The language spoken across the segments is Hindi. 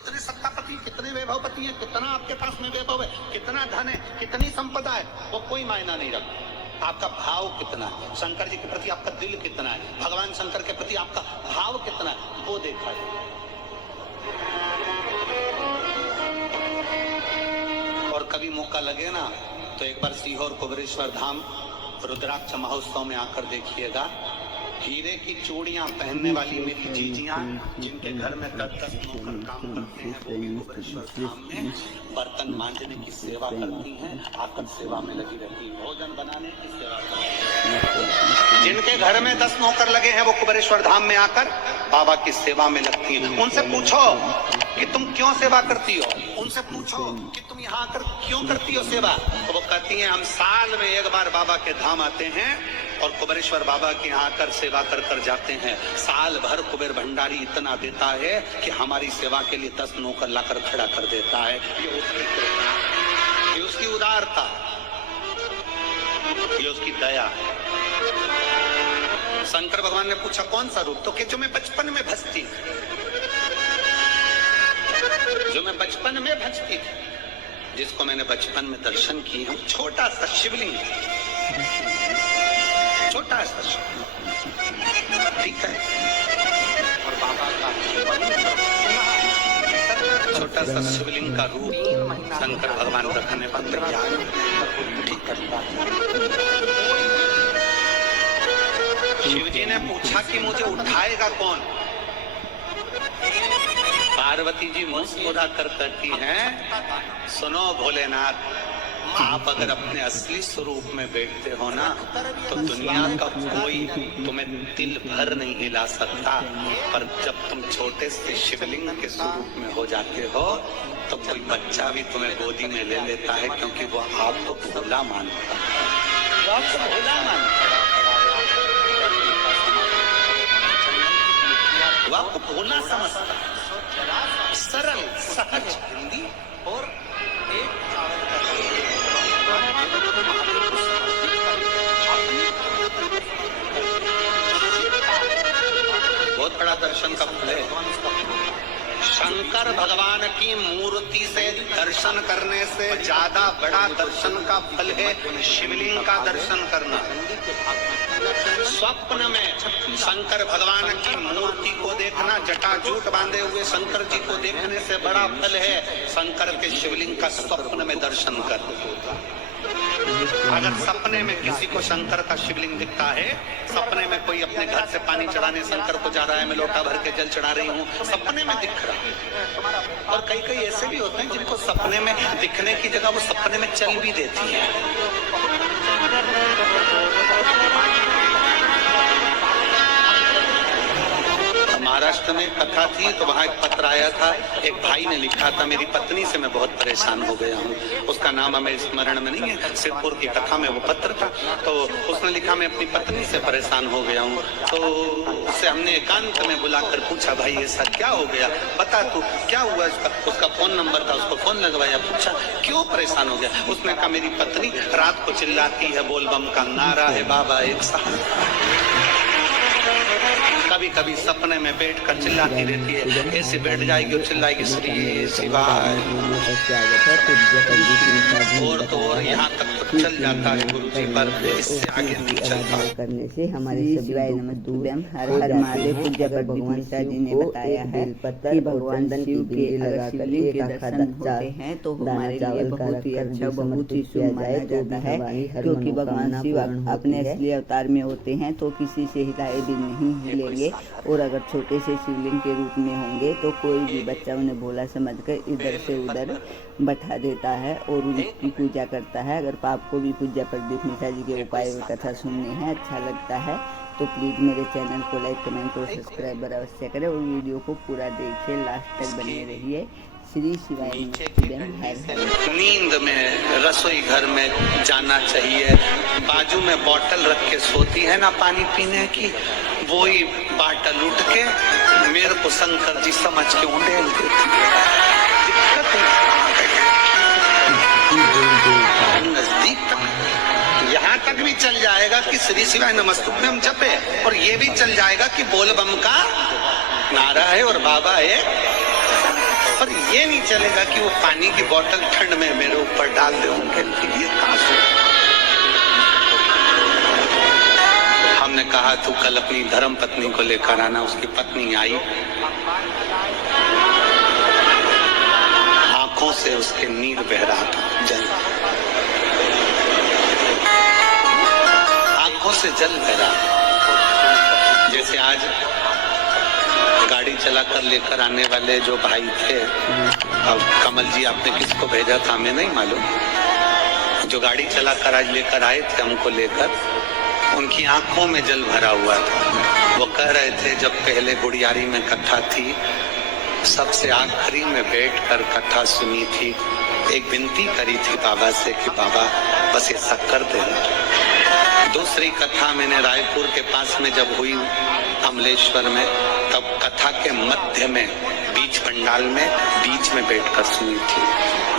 कितने सत्तापति, कितने वैभवपति हैं, कितना आपके पास में वैभव है, कितना धन है, कितनी संपदा है, वो कोई मायना नहीं रखता। आपका भाव कितना है, शंकर जी के प्रति आपका दिल कितना है, भगवान शंकर के प्रति आपका भाव कितना है, वो देखा है। और कभी मौका लगे ना तो एक बार सीहोर कुबेरेश्वर धाम रुद्राक्ष महोत्सव में आकर देखिएगा। हीरे की चूड़ियां पहनने वाली मेरी जीजियां, जिनके घर में 10 नौकर काम करते हैं, वो भी कुबेरेश्वर धाम में बर्तन मांजने की सेवा करती हैं, आकर सेवा में लगी रहती हैं, भोजन बनाने की सेवा करती हैं। जिनके घर में 10 नौकर लगे हैं वो कुबेरेश्वर धाम में आकर बाबा की सेवा में लगती हैं। उनसे पूछो कि तुम क्यों सेवा करती हो, उनसे पूछो कि तुम यहाँ आकर क्यों करती हो सेवा, तो वो कहती हैं हम साल में एक बार बाबा के धाम आते हैं और कुबेरेश्वर बाबा के यहाँ आकर सेवा कर कर जाते हैं। साल भर कुबेर भंडारी इतना देता है कि हमारी सेवा के लिए 10 नौकर लाकर खड़ा कर देता है। ये उसकी कृपा, ये उसकी उदारता, ये उसकी दया है। शंकर भगवान ने पूछा कौन सा रूप, तो कि जो मैं बचपन में भजती थी, जो मैं बचपन में भजती थी, जिसको मैंने बचपन में दर्शन किए हैं, छोटा सा शिवलिंग, छोटा सा शिवलिंग, ठीक है। और बाबा का छोटा सा शिवलिंग का रूप शंकर भगवान रखने पर तैयार, ठीक करता। शिव जी ने पूछा कि मुझे उठाएगा कौन। पार्वती जी मुस्कुरा कर कहती हैं, सुनो भोलेनाथ, आप अगर अपने असली स्वरूप में बैठते हो ना तो दुनिया का कोई तुम्हें तिल भर नहीं हिला सकता, पर जब तुम छोटे से शिवलिंग के स्वरूप में हो जाते हो तो कोई बच्चा भी तुम्हें गोदी में ले लेता है, क्योंकि वो आपको भोला मानता है, वो आपको भोला मानता है, वो आपको भोला समझता है। सरल सहज हिंदी और एक बहुत बड़ा दर्शन का फल है। शंकर भगवान की मूर्ति से दर्शन करने से ज्यादा बड़ा दर्शन का फल है शिवलिंग का दर्शन करना। स्वप्न में शंकर भगवान की मूर्ति को देखना, जटाजूट बांधे हुए शंकर जी को देखने से बड़ा फल है शंकर के शिवलिंग का स्वप्न में दर्शन करना। अगर सपने में किसी को शंकर का शिवलिंग दिखता है, सपने में कोई अपने घर से पानी चढ़ाने शंकर को जा रहा है, मैं लोटा भर के जल चढ़ा रही हूँ, सपने में दिख रहा है। और कई कई ऐसे भी होते हैं जिनको सपने में दिखने की जगह वो सपने में चल भी देती है। महाराष्ट्र में कथा थी तो वहाँ एक पत्र आया था, एक भाई ने लिखा था, मेरी पत्नी से मैं बहुत परेशान हो गया हूँ। उसका नाम हमें स्मरण में नहीं है, सिद्धपुर की कथा में वो पत्र था। तो उसने लिखा मैं अपनी पत्नी से परेशान हो गया हूँ। तो उससे हमने एकांत में बुलाकर पूछा, भाई ऐसा क्या हो गया, बता तू क्या हुआ। उसका फोन नंबर था, उसको फोन लगवाया, पूछा क्यों परेशान हो गया। उसने कहा मेरी पत्नी रात को चिल्लाती है, बोल बम का नारा है बाबा एक साथ। कभी कभी सपने में बैठकर चिल्लाती रहती है, ऐसे बैठ जाएगी और चिल्लाएगी श्री शिवाय, और तो और यहाँ तक तो चल जाता है गुरु जी, पर इससे आगे नहीं चलता। करने से हमारे हर हर महादेव पूज्य पर भगवान जी ने बताया है कि भगवान शिव के अगर शिवलिंग के दर्शन होते हैं तो हमारे लिए बहुत ही अच्छा, बहुत ही शुभ माना जाता है, क्योंकि भगवान शिव अपने असली अवतार में होते हैं तो किसी से हिलाए भी नहीं हिलेंगे। और अगर छोटे से शिवलिंग के रूप में होंगे तो कोई भी बच्चा उन्हें भोला समझकर इधर से उधर बैठा देता है और उनकी पूजा करता है। अगर आपको भी पूजा प्रदीप मिश्रा जी के उपाय और कथा सुननी है, अच्छा लगता है तो प्लीज़ मेरे चैनल को लाइक, कमेंट और सब्सक्राइब अवश्य करें और वीडियो को पूरा देखिए, लास्ट तक बने रहिए। श्री शिवाय। नींद में रसोई घर में जाना चाहिए, बाजू में बोतल रख के सोती है ना पानी पीने की, वो ही बाटल उठ के मेरे को शंकर जी समझ के उंडेल देती है। नजदीक तक यहाँ तक भी चल जाएगा कि श्री शिवाय नमस्तुभ्यम हम जपे, और ये भी चल जाएगा कि बोल बम का नारा है और बाबा है, पर ये नहीं चलेगा कि वो पानी की बोतल ठंड में मेरे ऊपर डाल दे, उनके लिए काश। हमने कहा तू कल अपनी धर्म पत्नी को लेकर आना। उसकी पत्नी आई, आंखों से उसके नीर बह रहा था, जल, आंखों से जल बह रहा। जैसे आज गाड़ी चलाकर लेकर आने वाले जो भाई थे, अब कमल जी आपने किसको भेजा था हमें नहीं मालूम, जो गाड़ी चलाकर आज लेकर आए थे हमको लेकर, उनकी आंखों में जल भरा हुआ था। वो कह रहे थे जब पहले गुड़ियारी में कथा थी, सबसे आखिरी में बैठकर कथा सुनी थी, एक विनती करी थी बाबा से कि बाबा बस ऐसा कर देना। दूसरी कथा मैंने रायपुर के पास में जब हुई अमलेश्वर में, तब कथा के मध्य में बीच पंडाल में बीच में बैठकर सुनी थी।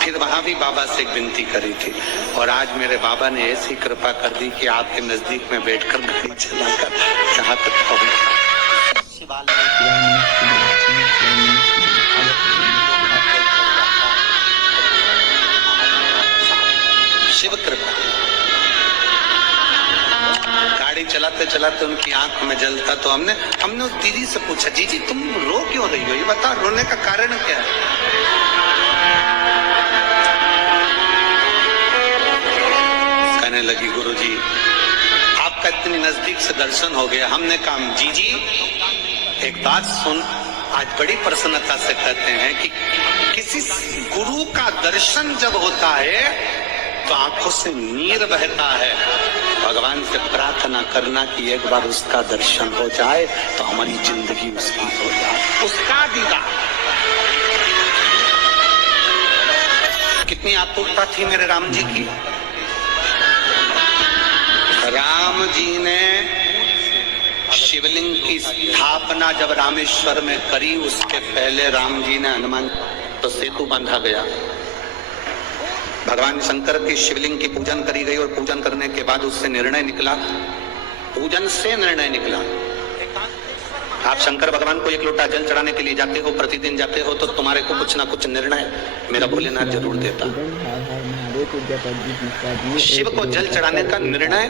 फिर वहां भी बाबा से एक विनती करी थी, और आज मेरे बाबा ने ऐसी कृपा कर दी कि आपके नजदीक में बैठकर गाड़ी चलाकर यहाँ तक पहुंचा। शिव कृपा। गाड़ी चलाते चलाते उनकी आंख में जल था, तो हमने उस दीदी से पूछा, जी तुम रो क्यों रही हो, ये बता, रोने का कारण क्या है? कहने लगी गुरुजी आपका इतनी नजदीक से दर्शन हो गया। हमने कहा जी एक बात सुन, आज बड़ी प्रसन्नता से कहते हैं कि किसी गुरु का दर्शन जब होता है तो आंखों से नीर बहता है। भगवान से प्रार्थना करना कि एक बार उसका दर्शन हो जाए तो हमारी जिंदगी उसकी हो जाए, उसका दीदार। कितनी आतुरता थी मेरे राम जी की। राम जी ने शिवलिंग की स्थापना जब रामेश्वर में करी, उसके पहले राम जी ने हनुमान तो सेतु बांधा गया। भगवान शंकर की शिवलिंग की पूजन करी गई, और पूजन करने के बाद उससे निर्णय निकला, पूजन से निर्णय निकला। आप शंकर भगवान को एक लोटा जल चढ़ाने के लिए जाते हो, प्रतिदिन जाते हो, तो तुम्हारे को कुछ ना कुछ निर्णय मेरा भोलेनाथ जरूर देता। शिव को जल चढ़ाने का निर्णय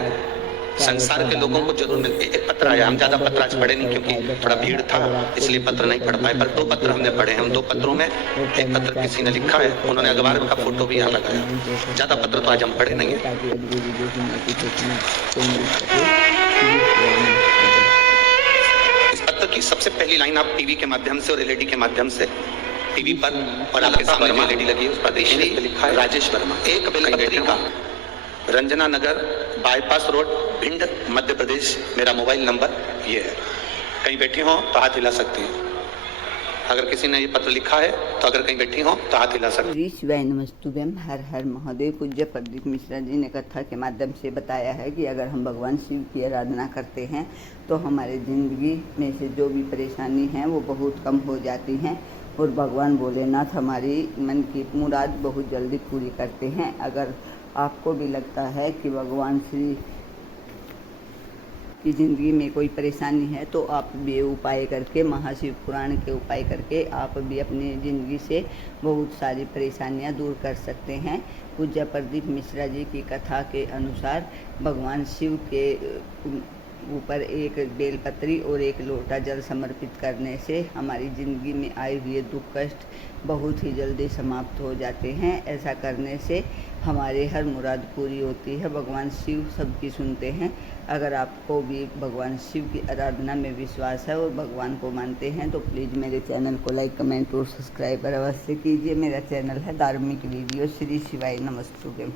संसार के लोगों को जरूर मिलती। एक पत्र आया, हम ज्यादा पत्र आज पढ़े नहीं क्योंकि थोड़ा भीड़ था, इसलिए पत्र नहीं पढ़ पाए, पर 2 पत्र हमने पढ़े हैं। 2 पत्रों में एक पत्र किसी ने लिखा है, उन्होंने अखबार का फोटो भी यहाँ लगाया। ज्यादा पत्र तो आज हम पढ़े नहीं है। इस पत्र की सबसे पहली लाइन आप टीवी के माध्यम से और एलईडी के माध्यम से, टीवी पर और आपके सामने जो एलईडी लगी है उस पर देखिए, लिखा है राजेश वर्मा, एक बेलपत्री का, रंजना नगर, बाईपास रोड, भिंड, मध्य प्रदेश। मेरा मोबाइल नंबर ये है। कहीं बैठी हो तो हाथ हिला सकती हैं। अगर किसी ने ये पत्र लिखा है तो अगर कहीं बैठी हो तो हाथ हिला सकती हैं। शिवाय नमस्तुभ्यम। हर हर महादेव। पूज्य प्रदीप मिश्रा जी ने कथा के माध्यम से बताया है कि अगर हम भगवान शिव की आराधना करते हैं तो हमारे ज़िंदगी में से जो भी परेशानी है वो बहुत कम हो जाती हैं, और भगवान भोलेनाथ हमारी मन की मुराद बहुत जल्दी पूरी करते हैं। अगर आपको भी लगता है कि भगवान श्री की ज़िंदगी में कोई परेशानी है तो आप भी ये उपाय करके, महाशिव पुराण के उपाय करके आप भी अपनी ज़िंदगी से बहुत सारी परेशानियां दूर कर सकते हैं। पूज्य प्रदीप मिश्रा जी की कथा के अनुसार भगवान शिव के ऊपर एक बेलपत्री और एक लोटा जल समर्पित करने से हमारी ज़िंदगी में आए हुए दुख कष्ट बहुत ही जल्दी समाप्त हो जाते हैं। ऐसा करने से हमारे हर मुराद पूरी होती है। भगवान शिव सबकी सुनते हैं। अगर आपको भी भगवान शिव की आराधना में विश्वास है और भगवान को मानते हैं तो प्लीज़ मेरे चैनल को लाइक, कमेंट और सब्सक्राइब अवश्य कीजिए। मेरा चैनल है धार्मिक वीडियो। श्री शिवाय नमस्तुभ्यम।